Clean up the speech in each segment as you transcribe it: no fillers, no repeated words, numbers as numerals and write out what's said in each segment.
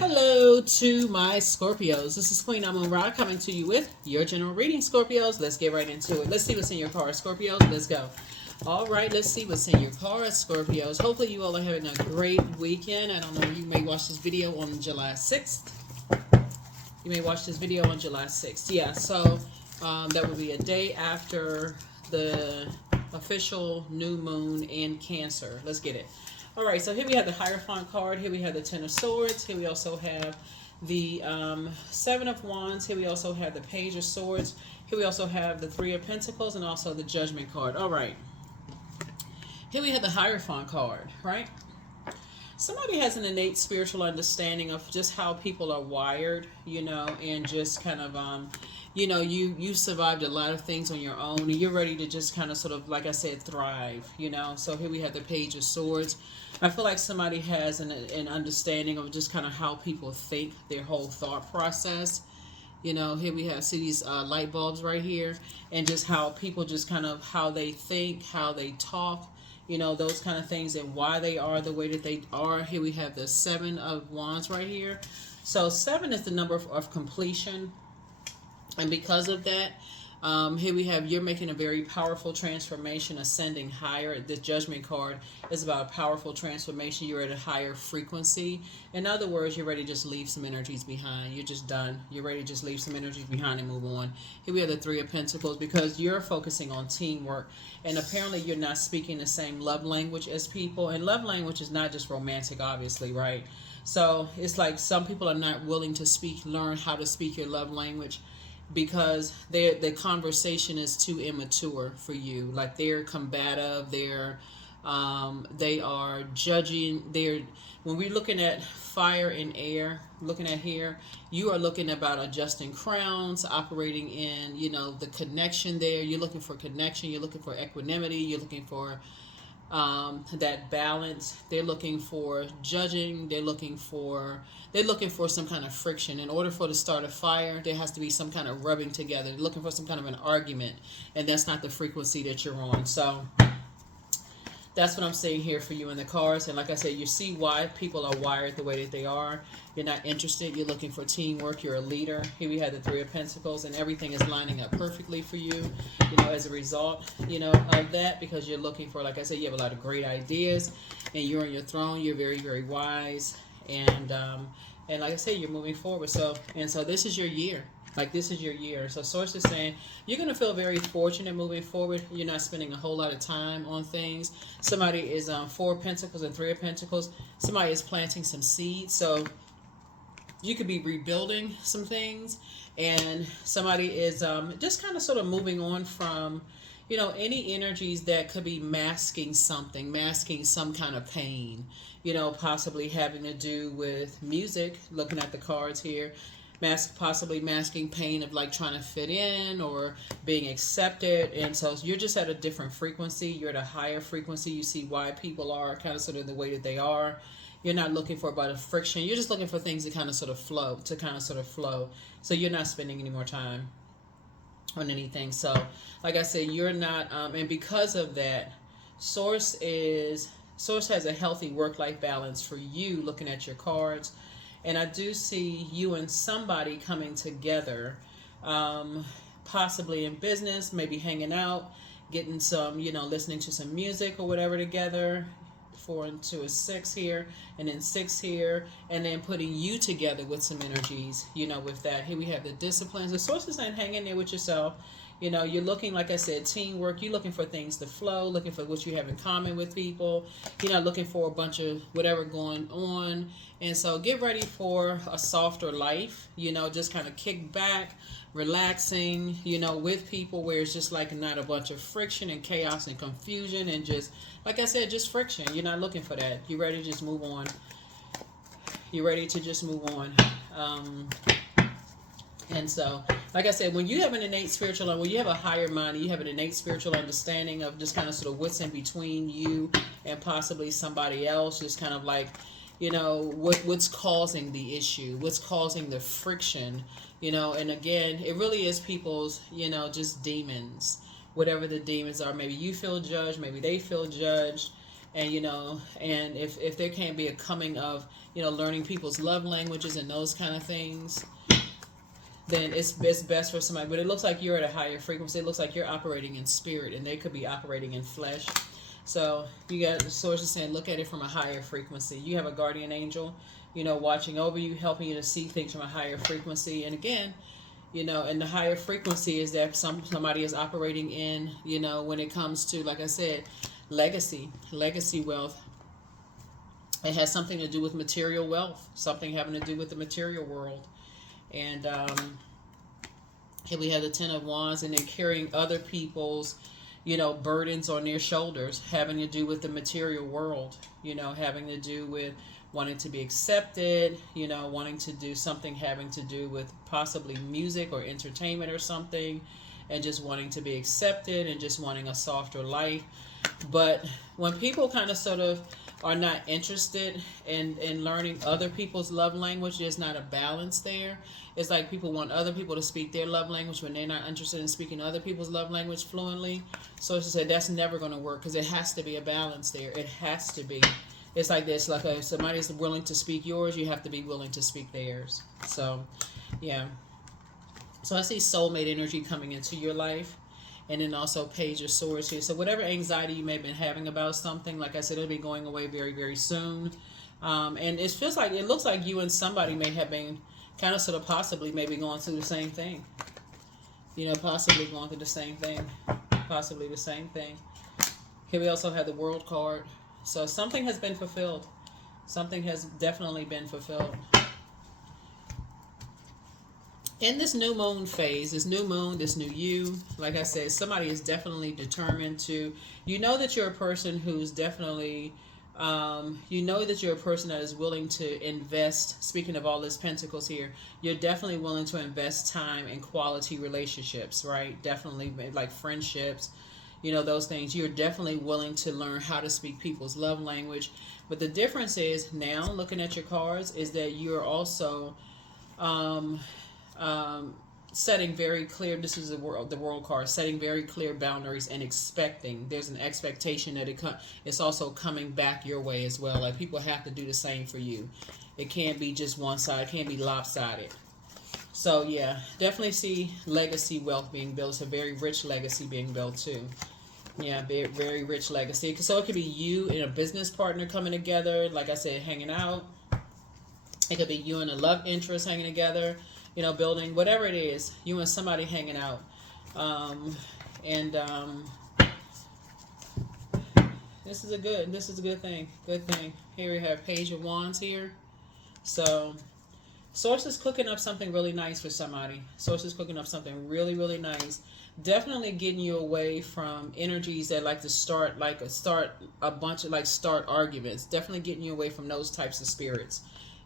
Hello to my Scorpios. This is Queen Amun Ra coming to you with your general reading, Scorpios. Let's get right into it. Let's see what's in your card, Scorpios. Let's go. All right, let's see what's in your card, Scorpios. Hopefully you all are having a great weekend. I don't know, you may watch this video on July 6th. You may watch this video on July 6th. Yeah, so that would be a day after the official new moon in Cancer. Let's get it. All right, so here we have the Hierophant card. Here we have the Ten of Swords. Here we also have the Seven of Wands. Here we also have the Page of Swords. Here we also have the Three of Pentacles and also the Judgment card. All right. Here we have the Hierophant card, right? Somebody has an innate spiritual understanding of just how people are wired, you know, and just kind of, you know, you survived a lot of things on your own, and you're ready to just kind of sort of, like I said, thrive, you know. So here we have the Page of Swords. I feel like somebody has an understanding of just kind of how people think, their whole thought process. You know, here we have, see these light bulbs right here, and just how people just kind of, how they think, how they talk, you know, those kind of things, and why they are the way that they are. Here we have the Seven of Wands right here. So 7 is the number of completion. And because of that, here we have, you're making a very powerful transformation, ascending higher. The Judgment card is about a powerful transformation. You're at a higher frequency. In other words, you're ready to just leave some energies behind. You're just done. You're ready to just leave some energies behind and move on. Here we have the Three of Pentacles, because you're focusing on teamwork. And apparently you're not speaking the same love language as people. And love language is not just romantic, obviously, right? So it's like some people are not willing to learn how to speak your love language, because the conversation is too immature for you. Like, they're combative, they are judging. When we're looking at fire and air, looking at here, you are looking about adjusting crowns, operating in, you know, the connection there. You're looking for connection, you're looking for equanimity, you're looking for that balance. They're looking for judging. They're looking for some kind of friction. In order for to start a fire, there has to be some kind of rubbing together. They're looking for some kind of an argument, and that's not the frequency that you're on. So that's what I'm saying here for you in the cards. And like I said, you see why people are wired the way that they are. You're not interested. You're looking for teamwork. You're a leader. Here we have the Three of Pentacles, and everything is lining up perfectly for you, you know, as a result, you know, of that, because you're looking for, like I said, you have a lot of great ideas, and you're on your throne. You're very, very wise. And like I said, you're moving forward. So this is your year. Like, this is your year. So Source is saying you're going to feel very fortunate moving forward. You're not spending a whole lot of time on things. Somebody is Four of Pentacles and Three of Pentacles. Somebody is planting some seeds. So you could be rebuilding some things. And somebody is just kind of sort of moving on from, you know, any energies that could be masking something, masking some kind of pain, you know, possibly having to do with music, looking at the cards here. Possibly masking pain of like trying to fit in or being accepted. And so you're just at a different frequency. You're at a higher frequency. You see why people are kind of sort of the way that they are. You're not looking for about a friction. You're just looking for things to kind of sort of flow, So you're not spending any more time on anything. So like I said, you're not, and because of that, Source has a healthy work-life balance for you, looking at your cards. And I do see you and somebody coming together, possibly in business, maybe hanging out, getting some, you know, listening to some music or whatever together. 4 into a 6 here, and then 6 here, and then putting you together with some energies, you know, with that. Here we have the disciplines. The Sources ain't hanging there with yourself. You know, you're looking, like I said, teamwork. You're looking for things to flow, looking for what you have in common with people. You're not looking for a bunch of whatever going on. And so get ready for a softer life, you know, just kind of kick back, relaxing, you know, with people where it's just like not a bunch of friction and chaos and confusion and just, like I said, just friction. You're not looking for that. You're ready to just move on. You're ready to just move on. And so, like I said, when you have an innate spiritual, when you have a higher mind, you have an innate spiritual understanding of just kind of sort of what's in between you and possibly somebody else, just kind of like, you know, what's causing the issue, what's causing the friction, you know. And again, it really is people's, you know, just demons, whatever the demons are. Maybe you feel judged, maybe they feel judged, And and if there can't be a coming of learning people's love languages and those kind of things, then it's best for somebody. But it looks like you're at a higher frequency. It looks like you're operating in spirit, and they could be operating in flesh. So you got the sources saying, look at it from a higher frequency. You have a guardian angel, watching over you, helping you to see things from a higher frequency. And again, and the higher frequency is that somebody is operating in, when it comes to, like I said, legacy wealth. It has something to do with material wealth, something having to do with the material world. And here we have the Ten of Wands, and they're carrying other people's, burdens on their shoulders, having to do with the material world, having to do with wanting to be accepted, wanting to do something having to do with possibly music or entertainment or something, and just wanting to be accepted and just wanting a softer life. But when people kind of sort of are not interested in learning other people's love language, there's not a balance there. It's like people want other people to speak their love language when they're not interested in speaking other people's love language fluently. So it's just that that's never going to work, because it has to be a balance there. It has to be. It's like this, like if somebody's willing to speak yours, you have to be willing to speak theirs. So, yeah. So I see soulmate energy coming into your life. And then also Page of Swords here. So whatever anxiety you may have been having about something, like I said, it'll be going away very, very soon. And it looks like you and somebody may have been kind of sort of possibly maybe going through the same thing. Possibly going through the same thing. Possibly the same thing. Here we also have the World card. So something has been fulfilled. Something has definitely been fulfilled. In this new moon phase, this new moon, this new you, like I said, somebody is definitely determined to, that you're a person who's definitely, that you're a person that is willing to invest. Speaking of all this pentacles here, you're definitely willing to invest time in quality relationships, right? Definitely like friendships, those things. You're definitely willing to learn how to speak people's love language. But the difference is now, looking at your cards, is that you're also, setting very clear, this is the world card, setting very clear boundaries and expecting, there's an expectation that it's also coming back your way as well. Like people have to do the same for you. It can't be just one side, it can't be lopsided. So yeah, definitely see legacy wealth being built. It's a very rich legacy being built too. Yeah, very, very rich legacy. So it could be you and a business partner coming together, like I said, hanging out. It could be you and a love interest hanging together, building, whatever it is, you and somebody hanging out. This is a good thing. Good thing. Here we have Page of Wands here. So Source is cooking up something really nice for somebody. Source is cooking up something really, really nice. Definitely getting you away from energies that like to start a bunch of start arguments. Definitely getting you away from those types of spirits.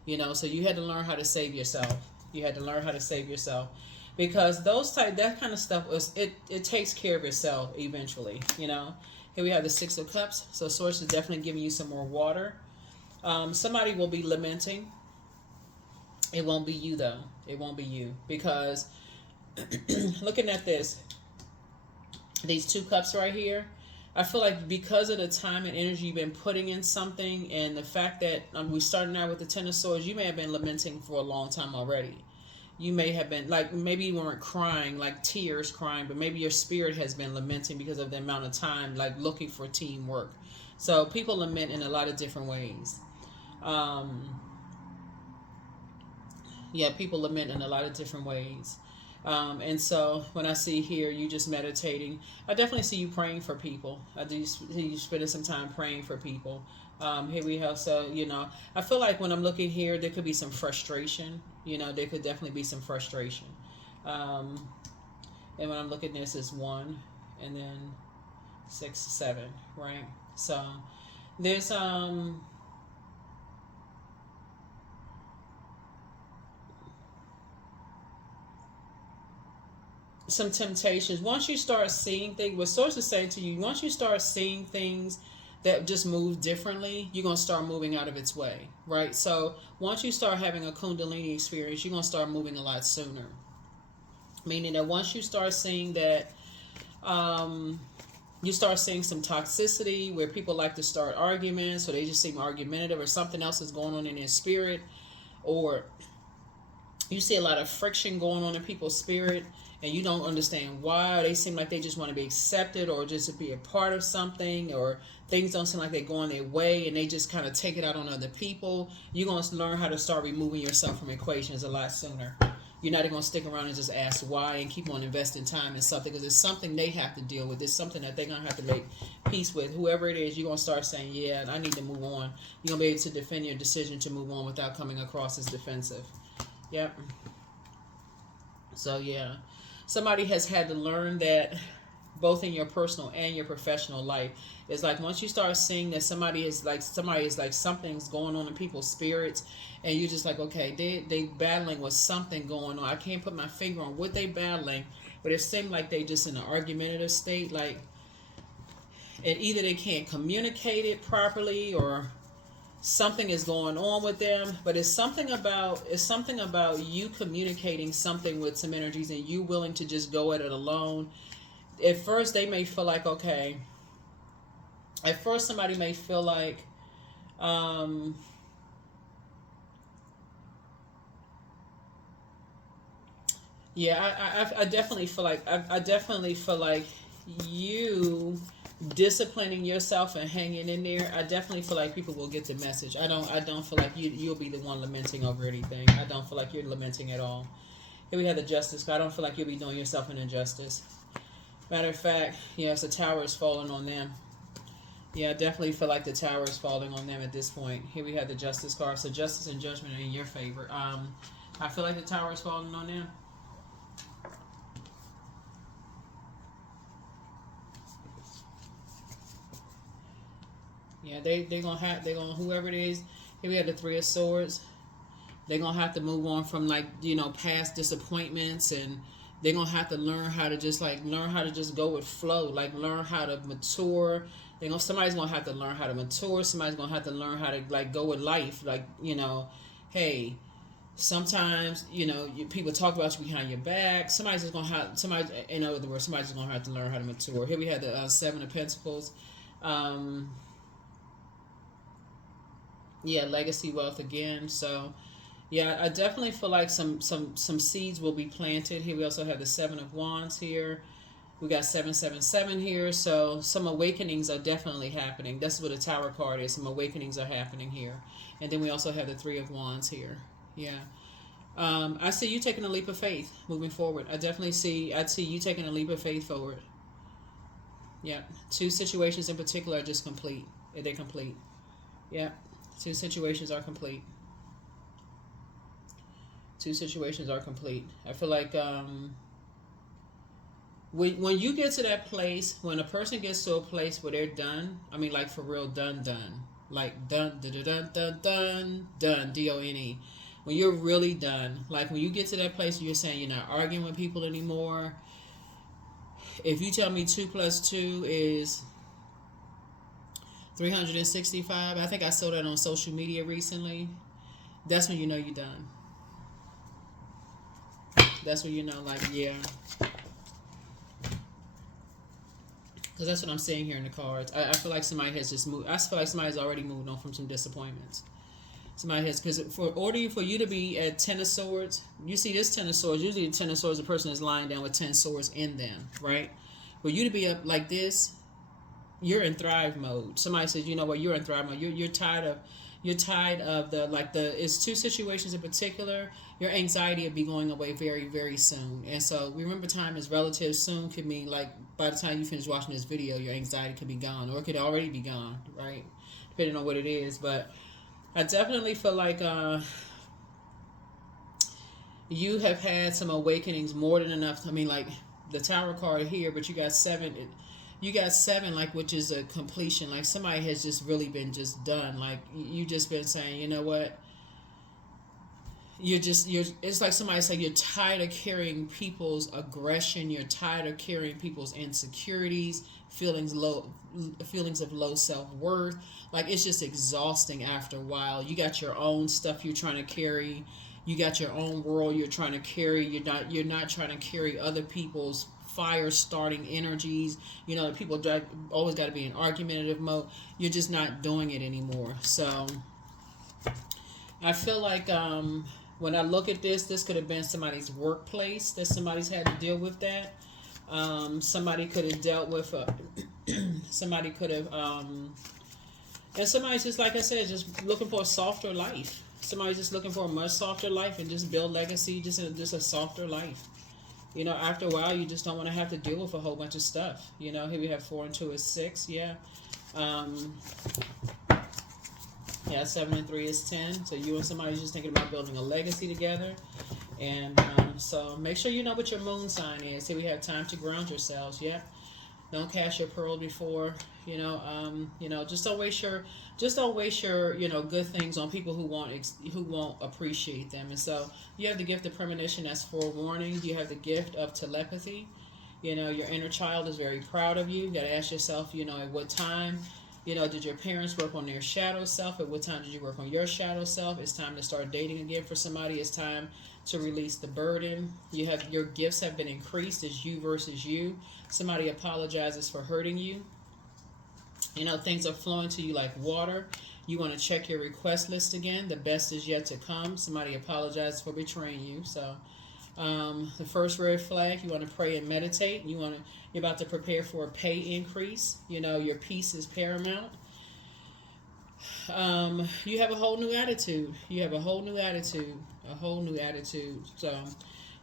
So you had to learn how to save yourself. You had to learn how to save yourself, because that kind of stuff it takes care of yourself eventually. Here we have the Six of Cups. So Source is definitely giving you some more water. Somebody will be lamenting. It won't be you though. It won't be you, because looking at these two cups right here, I feel like because of the time and energy you've been putting in something, and the fact that we're starting out with the Ten of Swords, you may have been lamenting for a long time already. You may have been, maybe you weren't crying, tears crying, but maybe your spirit has been lamenting because of the amount of time, looking for teamwork. So people lament in a lot of different ways. People lament in a lot of different ways. And so when I see here you just meditating, I definitely see you praying for people. I do see you spending some time praying for people. Here we have, so, I feel like when I'm looking here, there could be some frustration. There could definitely be some frustration. And when I'm looking at this, is 1 and then 6, 7, right? So there's, some temptations. Once you start seeing things, what Source is saying to you, once you start seeing things that just move differently, you're going to start moving out of its way, right? So once you start having a Kundalini experience, you're going to start moving a lot sooner. Meaning that once you start seeing that you start seeing some toxicity where people like to start arguments, or they just seem argumentative, or something else is going on in their spirit, or you see a lot of friction going on in people's spirit, and you don't understand why. They seem like they just want to be accepted, or just to be a part of something, or things don't seem like they're going their way, and they just kind of take it out on other people. You're going to learn how to start removing yourself from equations a lot sooner. You're not going to stick around and just ask why and keep on investing time in something, because it's something they have to deal with. It's something that they're going to have to make peace with. Whoever it is, you're going to start saying, yeah, I need to move on. You're going to be able to defend your decision to move on without coming across as defensive. Yep. So, yeah. Somebody has had to learn that both in your personal and your professional life. It's like once you start seeing that somebody is like something's going on in people's spirits, and you're just like, okay, they battling with something going on. I can't put my finger on what they battling, but it seems like they just in an argumentative state, like, and either they can't communicate it properly, or something is going on with them. But it's something about you communicating something with some energies, and you willing to just go at it alone. At first they may feel like, okay, at first somebody may feel like yeah, I definitely feel like I definitely feel like you disciplining yourself and hanging in there. I definitely feel like people will get the message. I don't feel like you'll be the one lamenting over anything. I don't feel like you're lamenting at all. Here we have the Justice. I don't feel like you'll be doing yourself an injustice. Matter of fact, yes, the tower is falling on them. Yeah, I definitely feel like the tower is falling on them at this point. Here we have the Justice card. So justice and judgment are in your favor. I feel like the tower is falling on them. Yeah, they're gonna whoever it is. Here we have the Three of Swords. They're gonna have to move on from, like, past disappointments, and they're gonna have to learn how to just go with flow, like learn how to mature. Somebody's gonna have to learn how to mature. Somebody's gonna have to learn how to, like, go with life. Like, hey, sometimes people talk about you behind your back. In other words, somebody's gonna have to learn how to mature. Here we have the Seven of Pentacles. Yeah, legacy wealth again. So yeah, I definitely feel like some seeds will be planted. Here we also have the Seven of Wands here. We got 777 here. So some awakenings are definitely happening. That's what the Tower card is. Some awakenings are happening here. And then we also have the Three of Wands here. Yeah. I see you taking a leap of faith moving forward. I see you taking a leap of faith forward. Yeah. Two situations in particular are just complete. They're complete. Yeah. Two situations are complete. Two situations are complete. I feel like when you get to that place, when a person gets to a place where they're done, I mean, like, for real, done, like done, dun, dun, dun, dun, done, DONE. When you're really done, like when you get to that place where you're saying you're not arguing with people anymore. If you tell me 2 + 2 is 365, I think I saw that on social media recently. That's when you know you're done. That's when you know, like, yeah. Because that's what I'm seeing here in the cards. I feel like somebody has just moved. I feel like somebody's already moved on from some disappointments. Somebody has, because for you to be at 10 of Swords, you see this 10 of Swords, usually the 10 of Swords, the person is lying down with 10 swords in them, right? For you to be up like this, you're in thrive mode. Somebody says, you know what, you're in thrive mode. You're tired of it's two situations in particular. Your anxiety will be going away very, very soon. And so remember, time is relative. Soon could mean, like, by the time you finish watching this video, your anxiety could be gone, or it could already be gone, right? Depending on what it is. But I definitely feel like you have had some awakenings, more than enough. I mean, like, the Tower card here, but you got 7. You got 7, like, which is a completion. Like, somebody has just really been just done. Like, you just been saying, you know what? It's like somebody said, you're tired of carrying people's aggression. You're tired of carrying people's insecurities. feelings of low self-worth. Like, it's just exhausting after a while. You got your own stuff you're trying to carry. You got your own world you're trying to carry. You're not trying to carry other people's fire starting energies. People always got to be in argumentative mode. You're just not doing it anymore. So I feel like when I look at this could have been somebody's workplace that somebody's had to deal with that. Somebody could have dealt with somebody could have and somebody's just, like I said, just looking for a softer life. Somebody's just looking for a much softer life and just build legacy, just a softer life. After a while, you just don't want to have to deal with a whole bunch of stuff. Here we have 4 and 2 is 6. Yeah. 7 and 3 is 10. So you and somebody's just thinking about building a legacy together. And so make sure you know what your moon sign is. Here we have time to ground yourselves. Yeah. Don't cast your pearl before. Just don't waste your good things on people who won't appreciate them. And so you have the gift of premonition, that's forewarning. You have the gift of telepathy. Your inner child is very proud of you. You got to ask yourself, at what time, did your parents work on their shadow self? At what time did you work on your shadow self? It's time to start dating again for somebody. It's time to release the burden. Your gifts have been increased. It's you versus you. Somebody apologizes for hurting you. Things are flowing to you like water. You want to check your request list again. The best is yet to come. Somebody apologizes for betraying you. So the first red flag, you want to pray and meditate. You're about to prepare for a pay increase. Your peace is paramount. You have a whole new attitude. So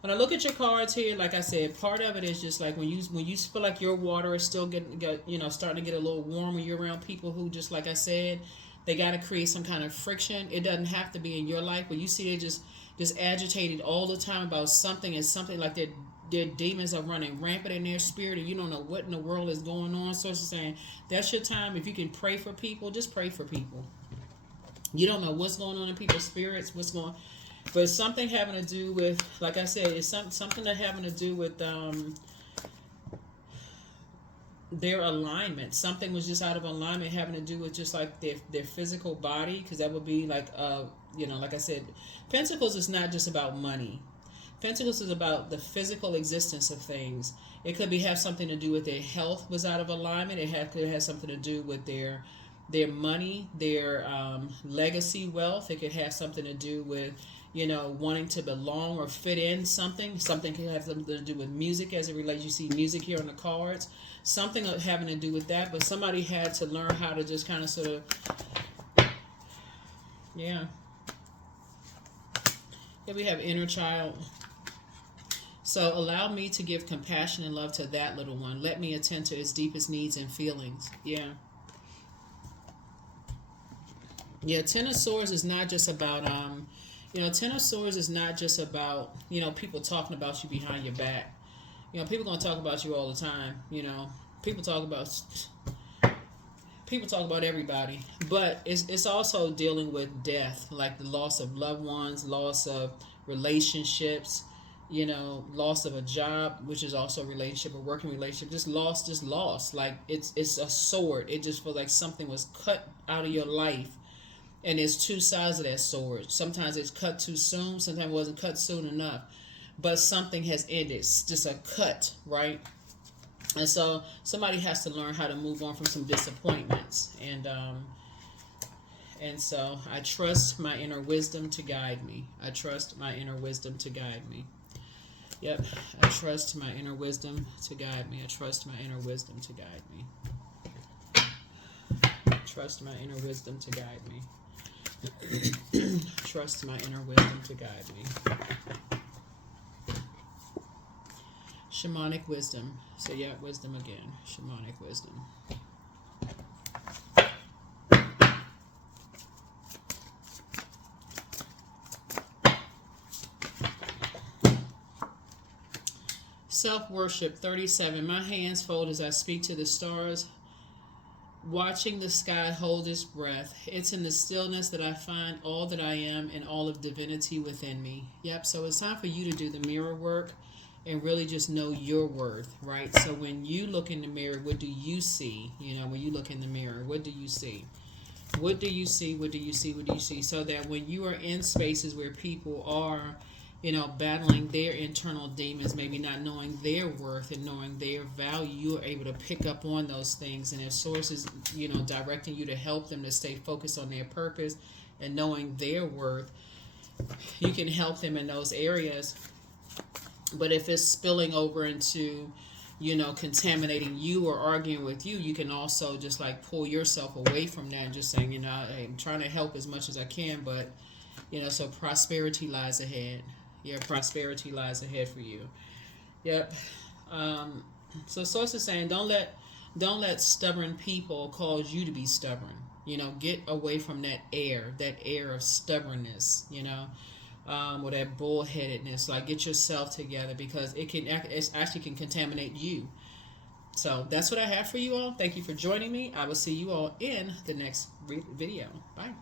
when I look at your cards here, like I said, part of it is just like when you feel like your water is still starting to get a little warm when you're around people who, just like I said, they got to create some kind of friction. It doesn't have to be in your life, but you see they just agitated all the time about something, and something like their demons are running rampant in their spirit, and you don't know what in the world is going on. So it's saying that's your time. If you can pray for people, just pray for people. You don't know what's going on in people's spirits, but something having to do with, like I said, it's something that having to do with their alignment. Something was just out of alignment, having to do with just like their physical body, because that would be like like I said, Pentacles is not just about money. Pentacles is about the physical existence of things. It could have something to do with their health was out of alignment. Could have something to do with their money, their legacy wealth. It could have something to do with wanting to belong or fit in something. Something could have something to do with music as it relates. You see music here on the cards. Something having to do with that. But somebody had to learn how to just kind of sort of, yeah. Here we have inner child. So allow me to give compassion and love to that little one. Let me attend to its deepest needs and feelings. Yeah. Yeah, Ten of Swords is not just about, Ten of Swords is not just about, people talking about you behind your back. People going to talk about you all the time. People talk about everybody. But it's also dealing with death, like the loss of loved ones, loss of relationships, loss of a job, which is also a relationship, a working relationship. Just lost. Like it's a sword. It just feels like something was cut out of your life. And there's two sides of that sword. Sometimes it's cut too soon. Sometimes it wasn't cut soon enough. But something has ended. It's just a cut, right? And so somebody has to learn how to move on from some disappointments. And so I trust my inner wisdom to guide me. I trust my inner wisdom to guide me. Yep. I trust my inner wisdom to guide me. I trust my inner wisdom to guide me. Trust my inner wisdom to guide me. Trust my inner wisdom to guide me. Shamanic wisdom. So yeah, wisdom again. Shamanic wisdom. Self-worship 37. My hands fold as I speak to the stars, watching the sky hold its breath. It's in the stillness that I find all that I am and all of divinity within me. Yep, so it's time for you to do the mirror work. and really just know your worth, right? So when you look in the mirror, what do you see? You know, when you look in the mirror, what do you see? What do you see? What do you see? What do you see? So that when you are in spaces where people are, you know, battling their internal demons, maybe not knowing their worth and knowing their value, you are able to pick up on those things. And if sources, you know, directing you to help them to stay focused on their purpose and knowing their worth, you can help them in those areas. But if it's spilling over into, you know, contaminating you or arguing with you, you can also just like pull yourself away from that and just saying, you know, hey, I'm trying to help as much as I can, but, you know, so prosperity lies ahead. Yeah, prosperity lies ahead for you. Yep. Um, so source is saying, don't let stubborn people cause you to be stubborn. You know, get away from that air of stubbornness. You know, or that bullheadedness. Like, get yourself together because it actually can contaminate you. So that's what I have for you all. Thank you for joining me. I will see you all in the next video. Bye.